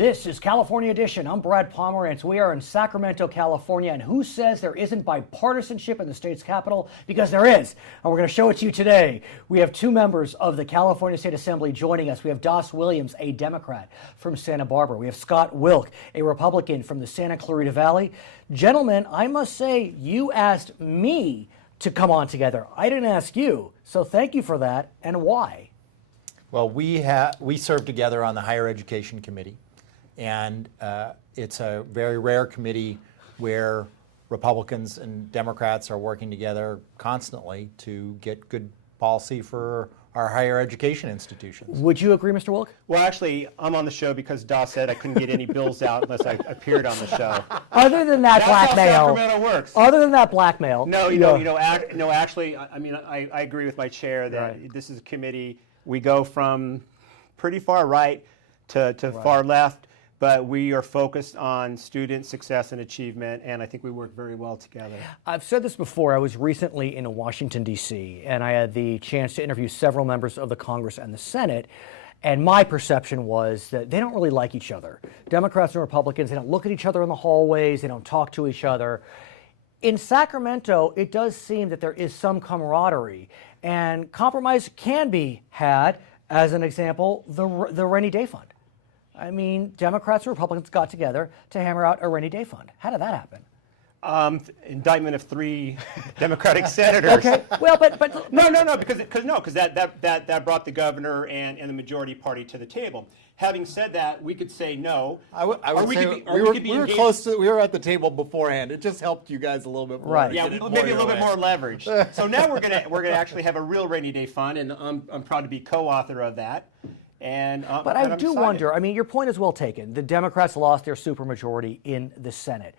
This is California Edition. I'm Brad Pomerance. We are in Sacramento, California, and who says there isn't bipartisanship in the state's capital? Because there is, and we're going to show it to you today. We have two members of the California State Assembly joining us. We have Das Williams, a Democrat from Santa Barbara. We have Scott Wilk, a Republican from the Santa Clarita Valley. Gentlemen, I must say, you asked me to come on together. I didn't ask you, so thank you for that, and why? Well, we serve together on the Higher Education Committee. And it's a very rare committee where Republicans and Democrats are working together constantly to get good policy for our higher education institutions. Would you agree, Mr. Wilk? Well, actually, I'm on the show because Das said I couldn't get any bills out unless I appeared on the show. Other than that blackmail. That's how Sacramento works. Other than that blackmail. No, actually, I mean, I agree with my chair that This is a committee. We go from pretty far right to far left. But we are focused on student success and achievement, and I think we work very well together. I've said this before. I was recently in Washington, D.C., and I had the chance to interview several members of the Congress and the Senate, and my perception was that they don't really like each other. Democrats and Republicans, they don't look at each other in the hallways, they don't talk to each other. In Sacramento, it does seem that there is some camaraderie, and compromise can be had. As an example, the rainy day fund. I mean, Democrats and Republicans got together to hammer out a rainy day fund. How did that happen? Indictment of 3 Democratic senators. Okay. Well, but no, because that brought the governor and the majority party to the table. Having said that, we could say no. I would say we were close to. We were at the table beforehand. It just helped you guys a little bit more. Right. Yeah, maybe a little bit more leverage. So now we're gonna actually have a real rainy day fund, and I'm proud to be co-author of that. But I do wonder, I mean, your point is well taken. The Democrats lost their supermajority in the Senate.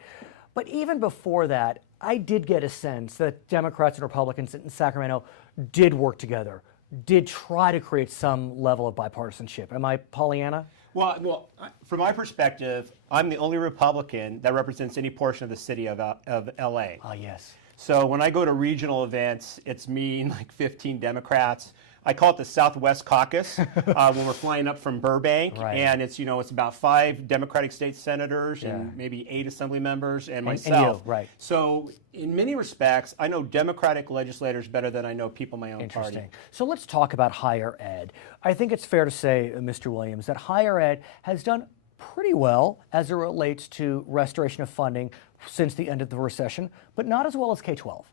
But even before that, I did get a sense that Democrats and Republicans in Sacramento did work together, did try to create some level of bipartisanship. Am I Pollyanna? Well, from my perspective, I'm the only Republican that represents any portion of the city of L.A. Ah, yes. So when I go to regional events, it's me and like 15 Democrats. I call it the Southwest Caucus when we're flying up from Burbank, and it's about 5 Democratic state senators and maybe 8 assembly members and myself. And you, right. So in many respects, I know Democratic legislators better than I know people in my own party. Interesting. So let's talk about higher ed. I think it's fair to say, Mr. Williams, that higher ed has done pretty well as it relates to restoration of funding since the end of the recession, but not as well as K-12.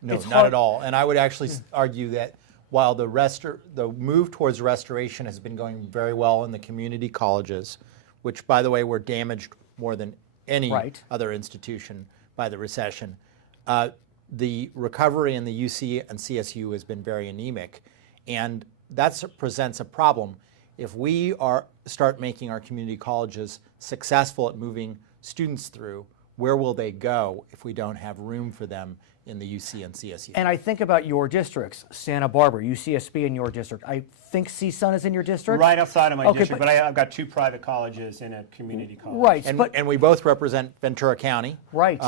No, not at all. And I would actually argue that while the move towards restoration has been going very well in the community colleges, which, by the way, were damaged more than any other institution by the recession, the recovery in the UC and CSU has been very anemic. And that presents a problem. If we start making our community colleges successful at moving students through, where will they go if we don't have room for them in the UC and CSU? And I think about your districts, Santa Barbara, UCSB in your district. I think CSUN is in your district? Right outside of my district, but I've got 2 private colleges and a community college. Right. And we both represent Ventura County, right,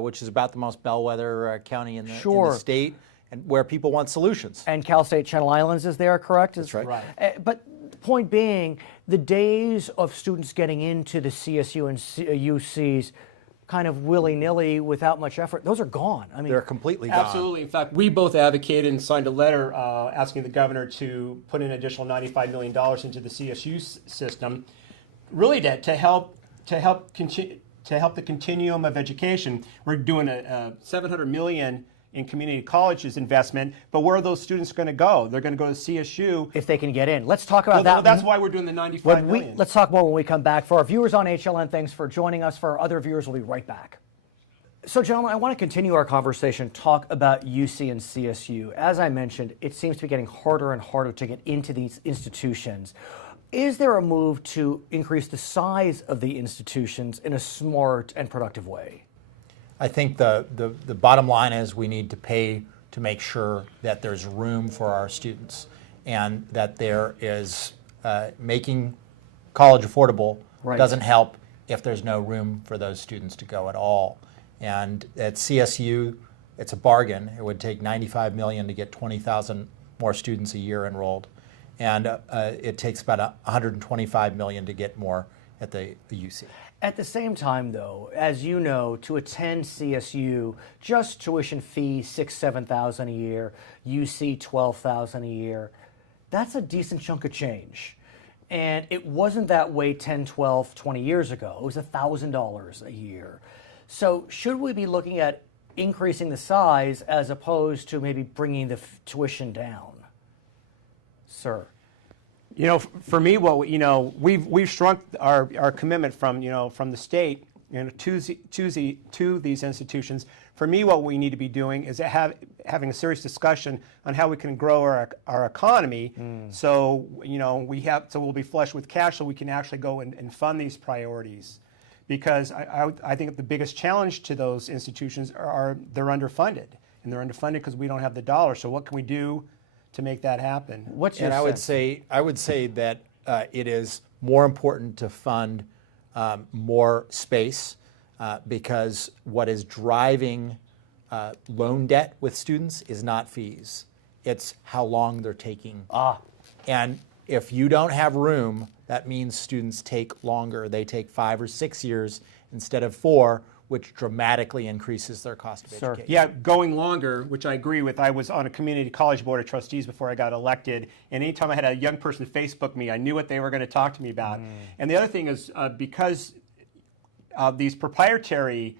which is about the most bellwether county in the state, and where people want solutions. And Cal State Channel Islands is there, correct? That's right. But point being, the days of students getting into the CSU and UCs kind of willy-nilly without much effort, those are gone. I mean, they're completely gone. Absolutely. In fact, we both advocated and signed a letter asking the governor to put an additional $95 million into the CSU system, really to help the continuum of education. We're doing a $700 million in community colleges investment, but where are those students going to go? They're going to go to CSU. If they can get in. Let's talk about that. Well, that's why we're doing the $95 million. Let's talk more when we come back. For our viewers on HLN, thanks for joining us. For our other viewers, we'll be right back. So, gentlemen, I want to continue our conversation, talk about UC and CSU. As I mentioned, it seems to be getting harder and harder to get into these institutions. Is there a move to increase the size of the institutions in a smart and productive way? I think the bottom line is we need to pay to make sure that there's room for our students and that there is making college affordable doesn't help if there's no room for those students to go at all. And at CSU, it's a bargain. It would take $95 million to get 20,000 more students a year enrolled. And it takes about $125 million to get more at the UC. At the same time, though, as you know, to attend CSU, just tuition fee $6,000-7,000 a year, UC $12,000 a year, that's a decent chunk of change. And it wasn't that way 10, 12, 20 years ago. It was $1,000 a year. So should we be looking at increasing the size as opposed to maybe bringing the tuition down? Sir. You know, for me, we've shrunk our commitment from the state, to these institutions. For me, what we need to be doing is having a serious discussion on how we can grow our economy. So we'll be flush with cash, so we can actually go and fund these priorities. Because I think the biggest challenge to those institutions are they're underfunded, and they're underfunded because we don't have the dollars. So what can we do to make that happen? What's your And sense? I would say that it is more important to fund more space because what is driving loan debt with students is not fees. It's how long they're taking. And if you don't have room, that means students take longer. They take 5 or 6 years instead of 4, which dramatically increases their cost of education. Yeah, going longer, which I agree with. I was on a community college board of trustees before I got elected, and anytime I had a young person Facebook me, I knew what they were going to talk to me about. And the other thing is because of these proprietary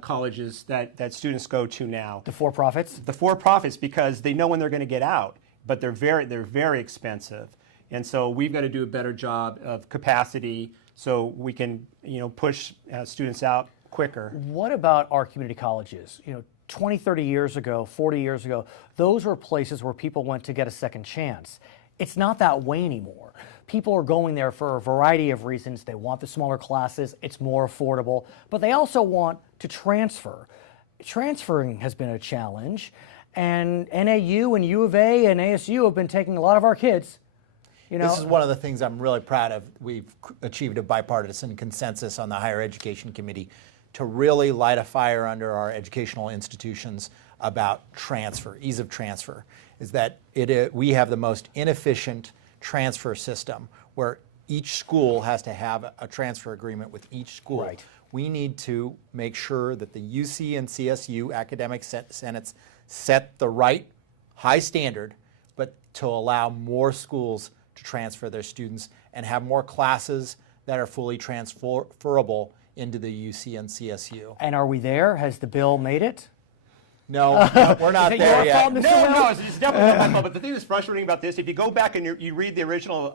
colleges that students go to now, The for-profits? the for-profits, because they know when they're going to get out, but they're very expensive, and so we've got to do a better job of capacity so we can push students out quicker. What about our community colleges? 20, 30 years ago, 40 years ago, those were places where people went to get a second chance. It's not that way anymore. People are going there for a variety of reasons. They want the smaller classes, it's more affordable, but they also want to transfer. Transferring has been a challenge, and NAU and U of A and ASU have been taking a lot of our kids. This is one of the things I'm really proud of. We've achieved a bipartisan consensus on the Higher Education Committee to really light a fire under our educational institutions about transfer, ease of transfer, is that we have the most inefficient transfer system where each school has to have a transfer agreement with each school. Right. We need to make sure that the UC and CSU academic senates set the right high standard, but to allow more schools to transfer their students and have more classes that are fully transferable into the UC and CSU. And are we there? Has the bill made it? No, we're not Is it there your yet. fault, Mr. No, Wilk? it's definitely not my fault. But the thing that's frustrating about this, if you go back and you read the original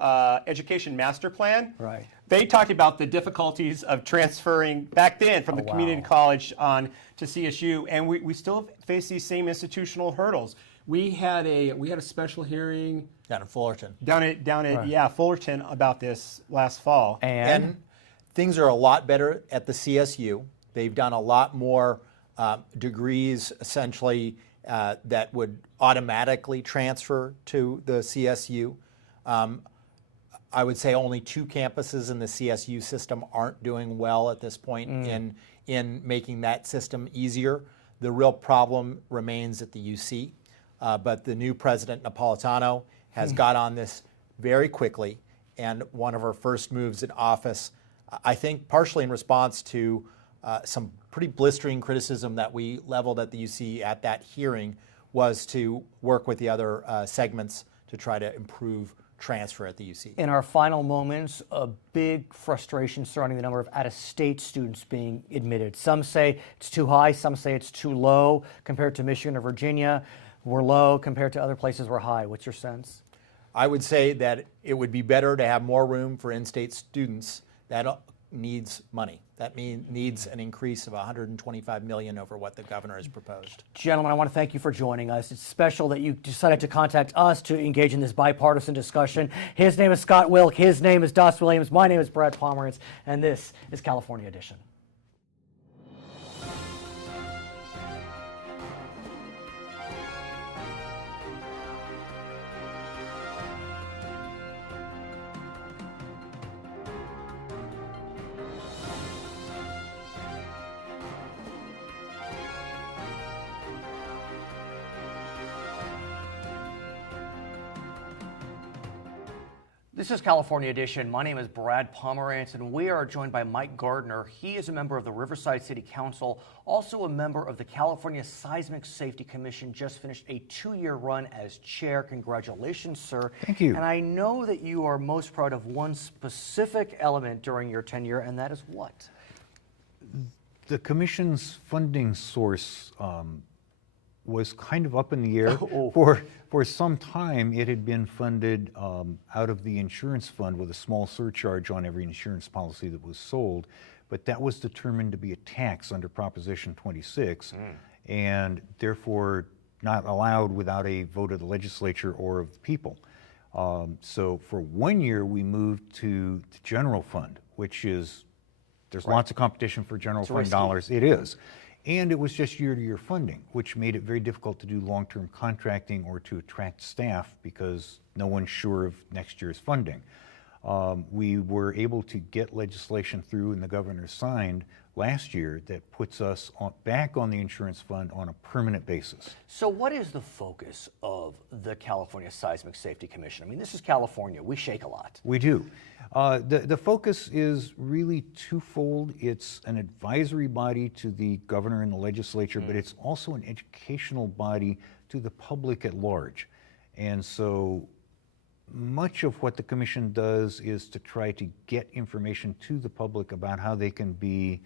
education master plan, Right. they talked about the difficulties of transferring back then from the community college on to CSU, and we still face these same institutional hurdles. We had a special hearing Down in Fullerton. down at Fullerton about this last fall. And things are a lot better at the CSU. They've done a lot more degrees, essentially, that would automatically transfer to the CSU. I would say only 2 campuses in the CSU system aren't doing well at this point in making that system easier. The real problem remains at the UC, but the new president, Napolitano, has got on this very quickly, and one of her first moves in office, I think partially in response to some pretty blistering criticism that we leveled at the UC at that hearing, was to work with the other segments to try to improve transfer at the UC. In our final moments, a big frustration surrounding the number of out-of-state students being admitted. Some say it's too high, some say it's too low compared to Michigan or Virginia. We're low compared to other places we're high. What's your sense? I would say that it would be better to have more room for in-state students. That needs money. That needs an increase of $125 million over what the governor has proposed. Gentlemen, I want to thank you for joining us. It's special that you decided to contact us to engage in this bipartisan discussion. His name is Scott Wilk. His name is Das Williams. My name is Brad Pomerance. And this is California Edition. This is California Edition. My name is Brad Pomerance, and we are joined by Mike Gardner. He is a member of the Riverside City Council, also a member of the California Seismic Safety Commission, just finished a 2-year run as chair. Congratulations, sir. Thank you. And I know that you are most proud of one specific element during your tenure, and that is what? The commission's funding source was kind of up in the air. For some time. It had been funded out of the insurance fund with a small surcharge on every insurance policy that was sold, but that was determined to be a tax under Proposition 26, and therefore not allowed without a vote of the legislature or of the people. So for 1 year we moved to the general fund, which is, there's lots of competition for general fund dollars. It is. And it was just year-to-year funding, which made it very difficult to do long-term contracting or to attract staff because no one's sure of next year's funding. We were able to get legislation through and the governor signed last year that puts us back on the insurance fund on a permanent basis. So what is the focus of the California Seismic Safety Commission? I mean, this is California. We shake a lot. We do. The focus is really twofold. It's an advisory body to the governor and the legislature, but it's also an educational body to the public at large. And so much of what the commission does is to try to get information to the public about how they can be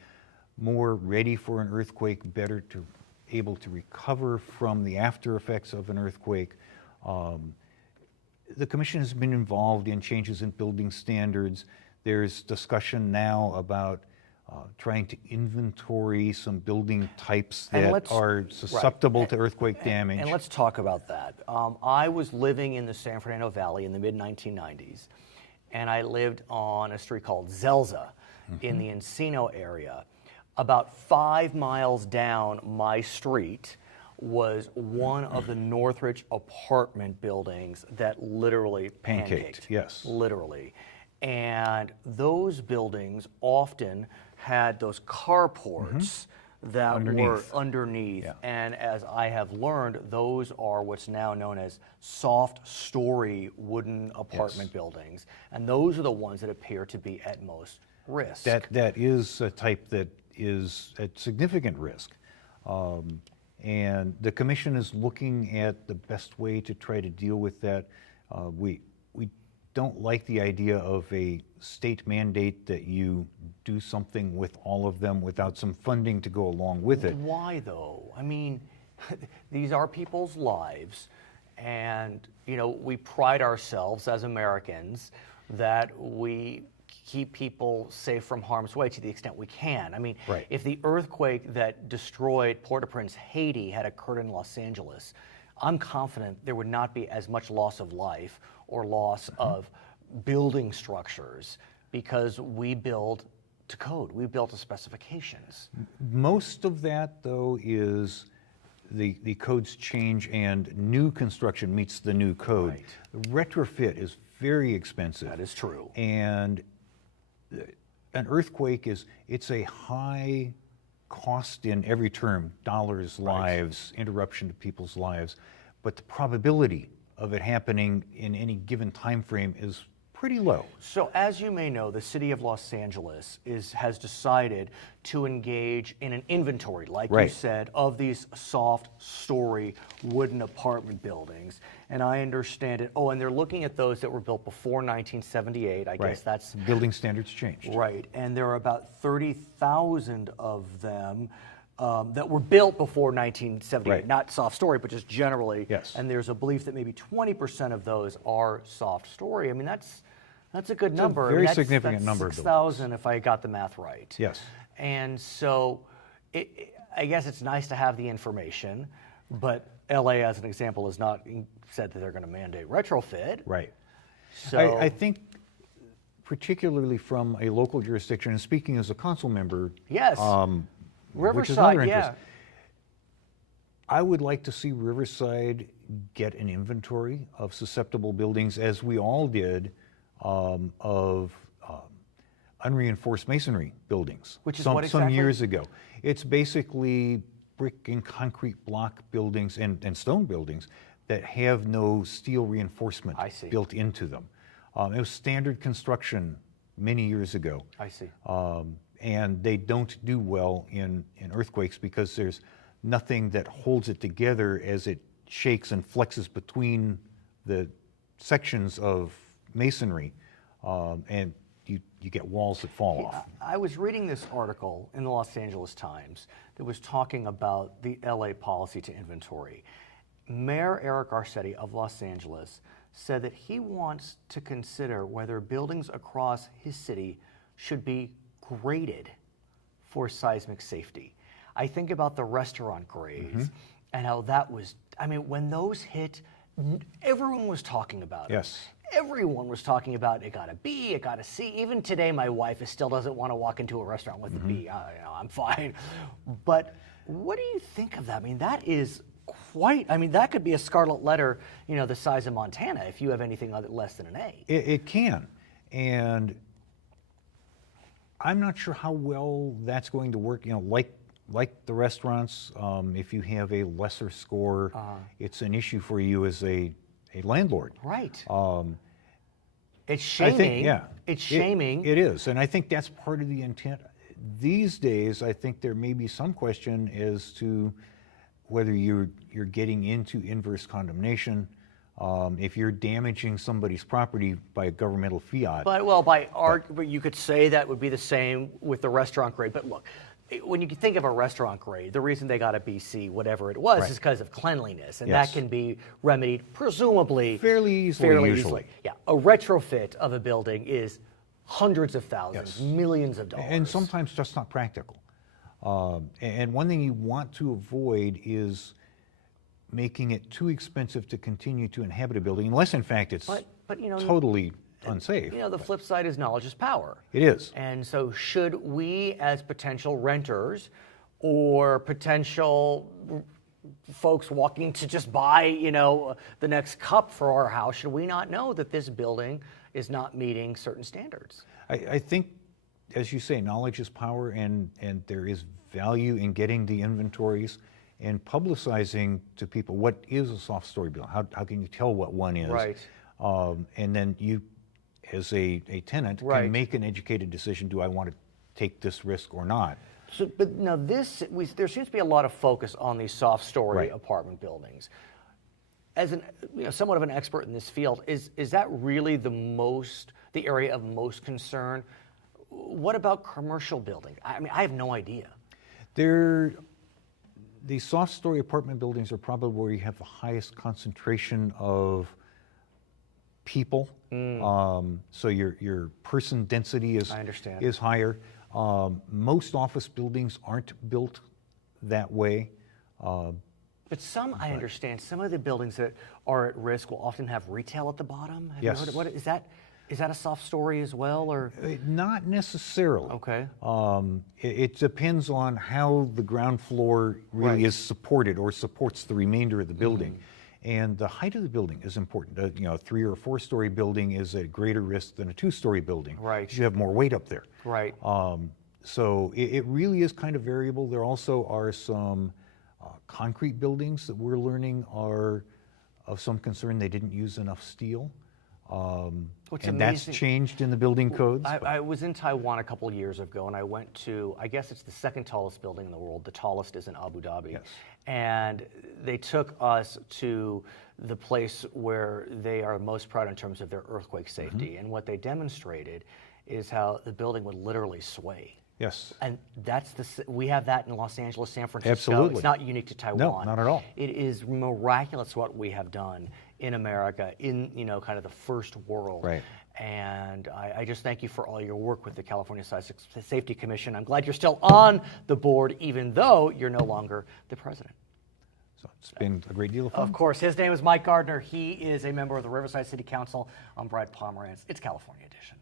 more ready for an earthquake, better to able to recover from the after effects of an earthquake. The commission has been involved in changes in building standards. There's discussion now about trying to inventory some building types that are susceptible to earthquake damage. And let's talk about that. I was living in the San Fernando Valley in the mid-1990s, and I lived on a street called Zelza in the Encino area. About 5 miles down my street was one of the Northridge apartment buildings that literally pancaked. Yes. Literally. And those buildings often had those carports that were underneath. Yeah. And as I have learned, those are what's now known as soft story wooden apartment buildings. And those are the ones that appear to be at most risk. That is a type that is at significant risk. And the commission is looking at the best way to try to deal with that. We don't like the idea of a state mandate that you do something with all of them without some funding to go along with it. Why though? I mean, these are people's lives, and you know, we pride ourselves as Americans that we keep people safe from harm's way to the extent we can. I mean, if the earthquake that destroyed Port-au-Prince, Haiti, had occurred in Los Angeles, I'm confident there would not be as much loss of life or loss of building structures because we build to code, we build to specifications. Most of that, though, is the codes change and new construction meets the new code. Right. The retrofit is very expensive. That is true. And an earthquake it's a high cost in every term, dollars, lives, interruption to people's lives, but the probability of it happening in any given time frame is pretty low. So as you may know, the city of Los Angeles has decided to engage in an inventory, like you said, of these soft story wooden apartment buildings. And I understand it. Oh, and they're looking at those that were built before 1978. I guess that's... Building standards changed. Right. And there are about 30,000 of them that were built before 1978. Not soft story, but just generally. Yes. And there's a belief that maybe 20% of those are soft story. I mean, that's a good number. A very that's significant number of 6,000 if I got the math right. Yes. And so I guess it's nice to have the information, but LA, as an example, has not said that they're going to mandate retrofit. Right. So I think particularly from a local jurisdiction, and speaking as a council member, which is another interest, I would like to see Riverside get an inventory of susceptible buildings, as we all did, of unreinforced masonry buildings. Which is some, what exactly? Some years ago. It's basically brick and concrete block buildings and stone buildings that have no steel reinforcement built into them. It was standard construction many years ago. I see. And they don't do well in earthquakes because there's nothing that holds it together as it shakes and flexes between the sections of masonry, and you get walls that fall off. I was reading this article in the Los Angeles Times that was talking about the LA policy to inventory. Mayor Eric Garcetti of Los Angeles said that he wants to consider whether buildings across his city should be graded for seismic safety. I think about the restaurant grades and how that was, I mean, when those hit, everyone was talking about it. Yes. Everyone was talking about it got a B, it got a C. Even today, my wife still doesn't want to walk into a restaurant with a B. I'm fine. But what do you think of that? I mean, that is quite, I mean, that could be a scarlet letter, you know, the size of Montana if you have anything less than an A. It can. And I'm not sure how well that's going to work, you know, like the restaurants, if you have a lesser score, it's an issue for you as a landlord. Right. It's I shaming. think, yeah. It's shaming. It is, and I think that's part of the intent. These days, I think there may be some question as to whether you're getting into inverse condemnation, if you're damaging somebody's property by a governmental fiat. But you could say that would be the same with the restaurant grade. But look, when you think of a restaurant grade, the reason they got a BC, whatever it was, Right. is because of cleanliness, and Yes. that can be remedied presumably Fairly easily, usually. Yeah, a retrofit of a building is hundreds of thousands, Yes. millions of dollars. And sometimes just not practical. And one thing you want to avoid is making it too expensive to continue to inhabit a building, unless in fact it's but, you know, totally unsafe. You know, the flip side is knowledge is power. It is. And so should we as potential renters or potential folks walking to just buy, you know, the next cup for our house, should we not know that this building is not meeting certain standards? I think, as you say, knowledge is power, and there is value in getting the inventories and publicizing to people what is a soft story building. How can you tell what one is? Right. And then you, as a tenant, Right. can make an educated decision, do I want to take this risk or not? So, but now there seems to be a lot of focus on these soft story Right. apartment buildings. As somewhat of an expert in this field, is that really the area of most concern? What about commercial building? I mean, I have no idea. The soft story apartment buildings are probably where you have the highest concentration of people. So your person density is I understand. is higher. Most office buildings aren't built that way. But some, I understand, some of the buildings that are at risk will often have retail at the bottom. Have Yes. you heard of what is that? Is that a soft story as well, or? Not necessarily. Okay. It depends on how the ground floor really Right. is supported or supports the remainder of the building. And the height of the building is important. A 3 or 4 story building is at greater risk than a 2-story building. Right. Because you have more weight up there. Right. So it really is kind of variable. There also are some concrete buildings that we're learning are of some concern. They didn't use enough steel. What's and amazing- that's changed in the building codes. I was in Taiwan a couple of years ago, and I went to, I guess it's the second tallest building in the world. The tallest is in Abu Dhabi. Yes. And they took us to the place where they are most proud in terms of their earthquake safety. And what they demonstrated is how the building would literally sway. Yes. And we have that in Los Angeles, San Francisco. Absolutely. It's not unique to Taiwan. No, not at all. It is miraculous what we have done in America, in kind of the first world. Right. And I just thank you for all your work with the California Seismic Safety Commission. I'm glad you're still on the board, even though you're no longer the president. So it's been a great deal of fun. Of course, his name is Mike Gardner. He is a member of the Riverside City Council. I'm Brad Pomerance. It's California Edition.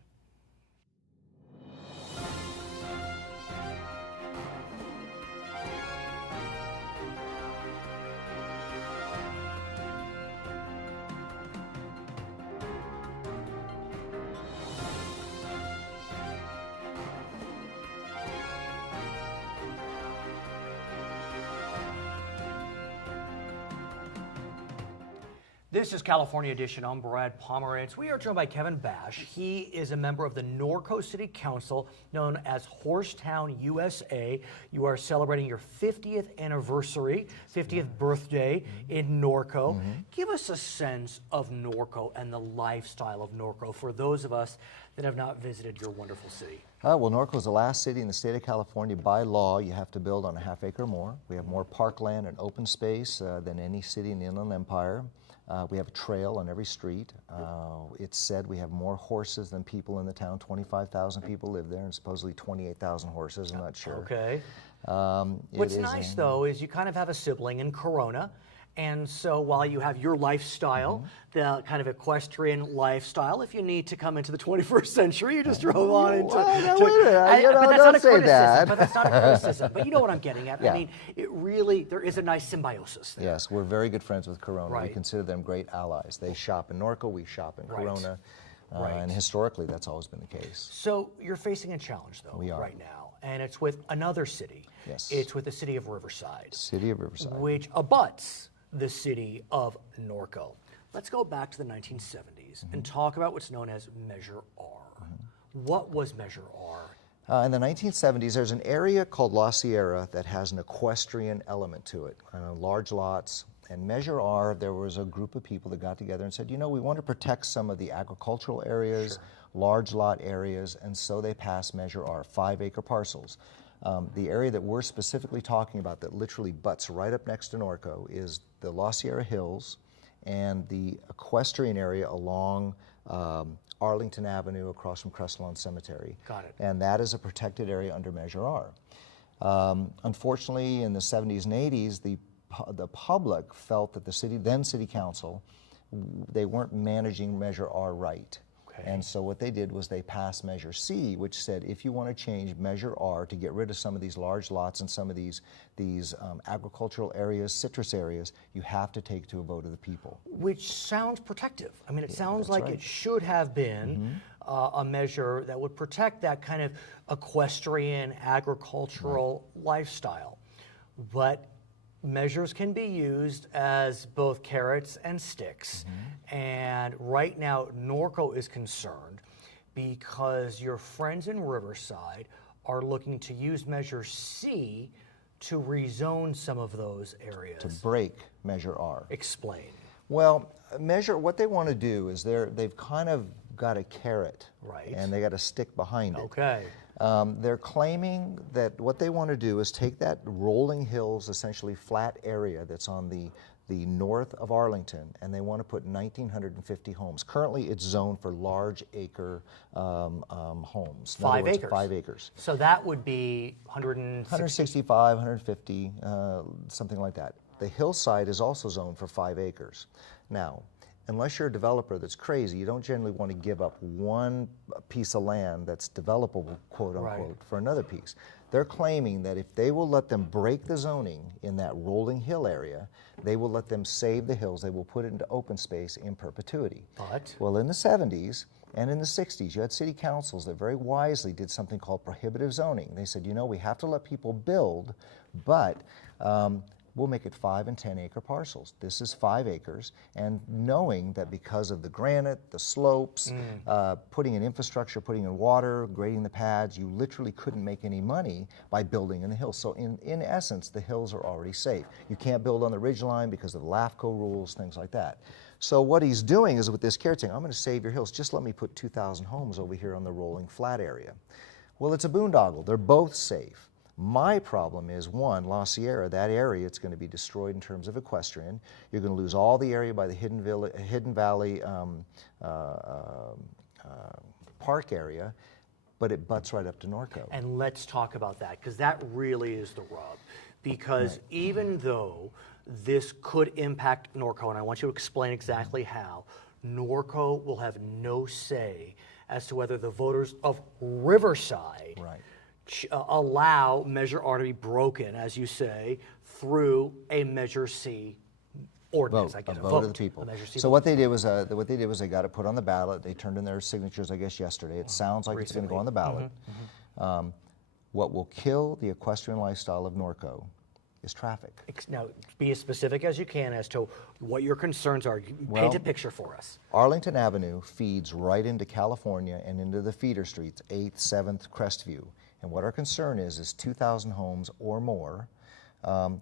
This is California Edition. I'm Brad Pomerance. We are joined by Kevin Bash. He is a member of the Norco City Council, known as Horsetown, USA. You are celebrating your 50th anniversary, 50th birthday in Norco. Give us a sense of Norco and the lifestyle of Norco for those of us that have not visited your wonderful city. Well, Norco is the last city in the state of California. By law, you have to build on a half acre or more. We have more parkland and open space than any city in the Inland Empire. We have a trail on every street. It's said we have more horses than people in the town. 25,000 people live there, and supposedly 28,000 horses. I'm not sure. Okay. What's nice, though, is you kind of have a sibling in Corona. And so while you have your lifestyle, the kind of equestrian lifestyle, if you need to come into the 21st century, you just drove on into... But that's not a criticism. But that's not a criticism. But you know what I'm getting at. Yeah. I mean, it really, there is a nice symbiosis there. Yes, we're very good friends with Corona. Right. We consider them great allies. They shop in Norco, we shop in Right. Corona. Right. And historically, that's always been the case. So you're facing a challenge, though, We are. right now. And it's with another city. Yes. It's with the city of Riverside. City of Riverside. Which abuts the city of Norco. Let's go back to the 1970s and talk about what's known as Measure R. What was Measure R? In the 1970s, there's an area called La Sierra that has an equestrian element to it, large lots. And Measure R, there was a group of people that got together and said, you know, we want to protect some of the agricultural areas, large lot areas, and so they passed Measure R, 5-acre parcels. The area that we're specifically talking about that literally butts right up next to Norco is the La Sierra Hills and the equestrian area along Arlington Avenue across from Crestlawn Cemetery. Got it. And that is a protected area under Measure R. Unfortunately, in the 70s and 80s, the public felt that the then city council, they weren't managing Measure R right. And so what they did was they passed Measure C, which said if you want to change Measure R to get rid of some of these large lots and some of these agricultural areas, citrus areas, you have to take to a vote of the people. Which sounds protective. I mean, it sounds that's like right. it should have been a measure that would protect that kind of equestrian, agricultural lifestyle. But measures can be used as both carrots and sticks. And right now, Norco is concerned because your friends in Riverside are looking to use Measure C to rezone some of those areas. To break Measure R. Explain. Well, what they want to do is they've kind of got a carrot, Right. and they got a stick behind it. Okay. They're claiming that what they want to do is take that rolling hills, essentially flat area that's on the north of Arlington, and they want to put 1,950 homes. Currently, it's zoned for large acre homes. In other 5 words, acres. 5 acres. So that would be 165, 150, something like that. The hillside is also zoned for 5 acres. Now, unless you're a developer that's crazy, you don't generally want to give up one piece of land that's developable, quote unquote, for another piece. They're claiming that if they will let them break the zoning in that rolling hill area, they will let them save the hills, they will put it into open space in perpetuity. But? Well, in the 70s and in the 60s, you had city councils that very wisely did something called prohibitive zoning. They said, you know, we have to let people build, but we'll make it 5 and 10 acre parcels. This is 5 acres, and knowing that because of the granite, the slopes, putting in infrastructure, putting in water, grading the pads, you literally couldn't make any money by building in the hills. So in essence, the hills are already safe. You can't build on the ridgeline because of the LAFCO rules, things like that. So what he's doing is with this carrot saying, I'm going to save your hills, just let me put 2,000 homes over here on the rolling flat area. Well, it's a boondoggle. They're both safe. My problem is, one, La Sierra, that area, it's going to be destroyed in terms of equestrian. You're going to lose all the area by the Hidden Valley Park area, but it butts right up to Norco. And let's talk about that, because that really is the rub. Because even though this could impact Norco, and I want you to explain exactly how, Norco will have no say as to whether the voters of Riverside allow Measure R to be broken, as you say, through a Measure C ordinance. Vote, I guess, a vote of the people. A Measure C So vote. what they did was they got it put on the ballot. They turned in their signatures, I guess, yesterday. It sounds like it's going to go on the ballot. What will kill the equestrian lifestyle of Norco is traffic. Now, be as specific as you can as to what your concerns are. Paint a picture for us. Arlington Avenue feeds right into California and into the feeder streets, 8th, 7th, Crestview. And what our concern is 2,000 homes or more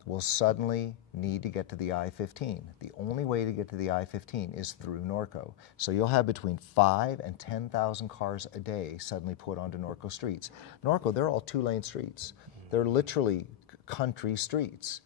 will suddenly need to get to the I-15. The only way to get to the I-15 is through Norco. So you'll have between 5,000 and 10,000 cars a day suddenly put onto Norco streets. Norco, they're all 2-lane streets. They're literally country streets.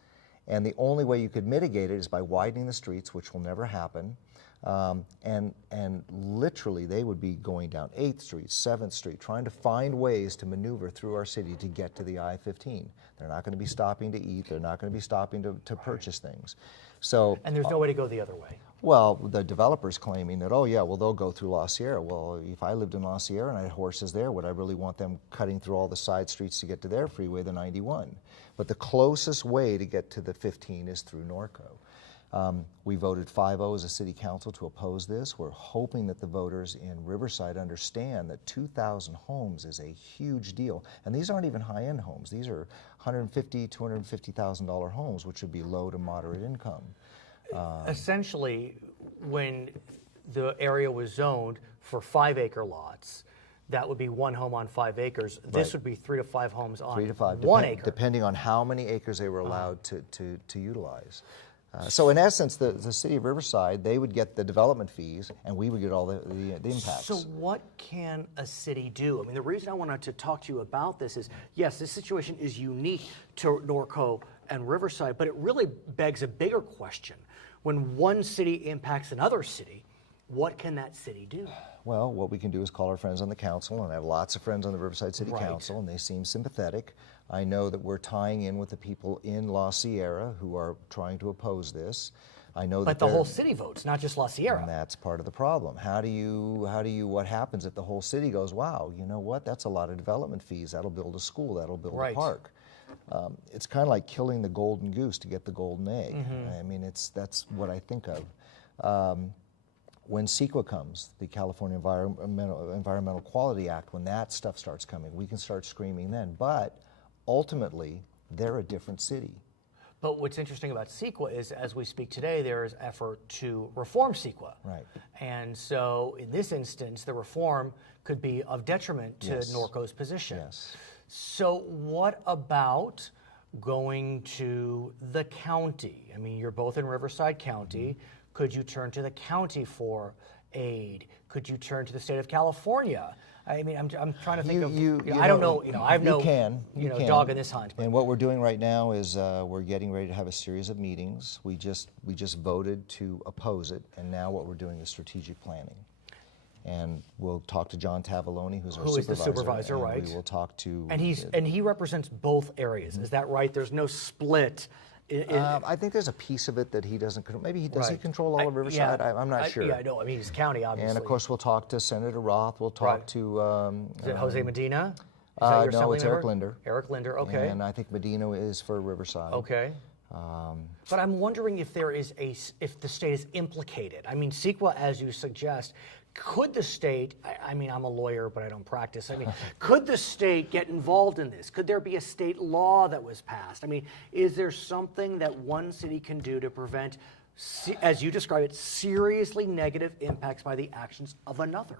And the only way you could mitigate it is by widening the streets, which will never happen. And literally they would be going down 8th Street, 7th Street, trying to find ways to maneuver through our city to get to the I-15. They're not going to be stopping to eat. They're not going to be stopping to purchase things. So, And there's no way to go the other way. well, the developer's claiming that, oh yeah, well they'll go through La Sierra. Well, if I lived in La Sierra and I had horses there, would I really want them cutting through all the side streets to get to their freeway, the 91? But the closest way to get to the 15 is through Norco. We voted 5-0 as a city council to oppose this. We're hoping that the voters in Riverside understand that 2,000 homes is a huge deal. And these aren't even high-end homes. These are $150,000, $250,000 homes, which would be low to moderate income. Essentially, when the area was zoned for 5-acre lots, that would be one home on 5 acres. This Right. would be 3 to 5 homes on 3 to 5, 1 acre. depending on how many acres they were allowed to utilize. So in essence, the city of Riverside, they would get the development fees, and we would get all the impacts. So what can a city do? I mean, the reason I wanted to talk to you about this is, yes, this situation is unique to Norco and Riverside, but it really begs a bigger question. When one city impacts another city, what can that city do? Well, what we can do is call our friends on the council, and I have lots of friends on the Riverside City Right. Council, and they seem sympathetic. I know that we're tying in with the people in La Sierra who are trying to oppose this. I know But that the whole city votes, not just La and Sierra. that's part of the problem. What happens if the whole city goes, wow, you know what, that's a lot of development fees, that'll build a school, that'll build Right. a park. It's kind of like killing the golden goose to get the golden egg. I mean, that's what I think of. When CEQA comes, the California Environmental Quality Act, when that stuff starts coming, we can start screaming then. But ultimately, they're a different city. But what's interesting about CEQA is, as we speak today, there is effort to reform CEQA. Right. And so, in this instance, the reform could be of detriment to Yes. Norco's position. Yes. So, what about going to the county? I mean, you're both in Riverside County. Could you turn to the county for aid? Could you turn to the state of California? I mean, I'm trying to think I don't know. I have no can. dog in this hunt. But And what we're doing right now is we're getting ready to have a series of meetings. We just voted to oppose it, and now what we're doing is strategic planning. And we'll talk to John Tavoloni, who's our Who is supervisor. the supervisor, and right? We will talk to. And he represents both areas. Is that right? There's no split. I think there's a piece of it that he doesn't control. Maybe does he Right. control all of Riverside? I'm not sure. Yeah, I know. I mean, he's county, obviously. And of course, we'll talk to Senator Roth. We'll talk Right. to. Is it Jose Medina? Is that your no, assembly it's member? Eric Linder. Eric Linder, okay. And I think Medina is for Riverside. Okay. But I'm wondering if if the state is implicated. I mean, CEQA, as you suggest, could the state, I mean, I'm a lawyer, but I don't practice. I mean, could the state get involved in this? Could there be a state law that was passed? I mean, is there something that one city can do to prevent, as you describe it, seriously negative impacts by the actions of another?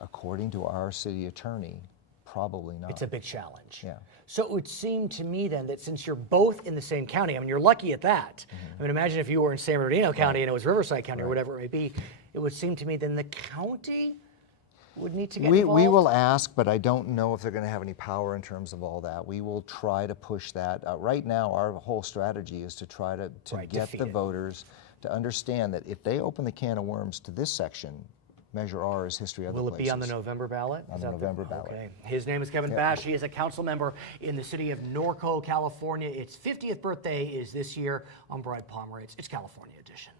According to our city attorney, probably not. It's a big challenge. Yeah. So it would seem to me then that since you're both in the same county, I mean, you're lucky at that. I mean, imagine if you were in San Bernardino County and it was Riverside County or whatever it may be. It would seem to me then the county would need to get involved. We will ask, but I don't know if they're going to have any power in terms of all that. We will try to push that. Right now, our whole strategy is to try to Right, get defeat the it. voters to understand that if they open the can of worms to this section, Measure R is history other Will it places. be on the November ballot? On Is the that November ballot. Okay. His name is Kevin Bash. He is a council member in the city of Norco, California. Its 50th birthday is this year. I'm Brad Pomerance. It's California Edition.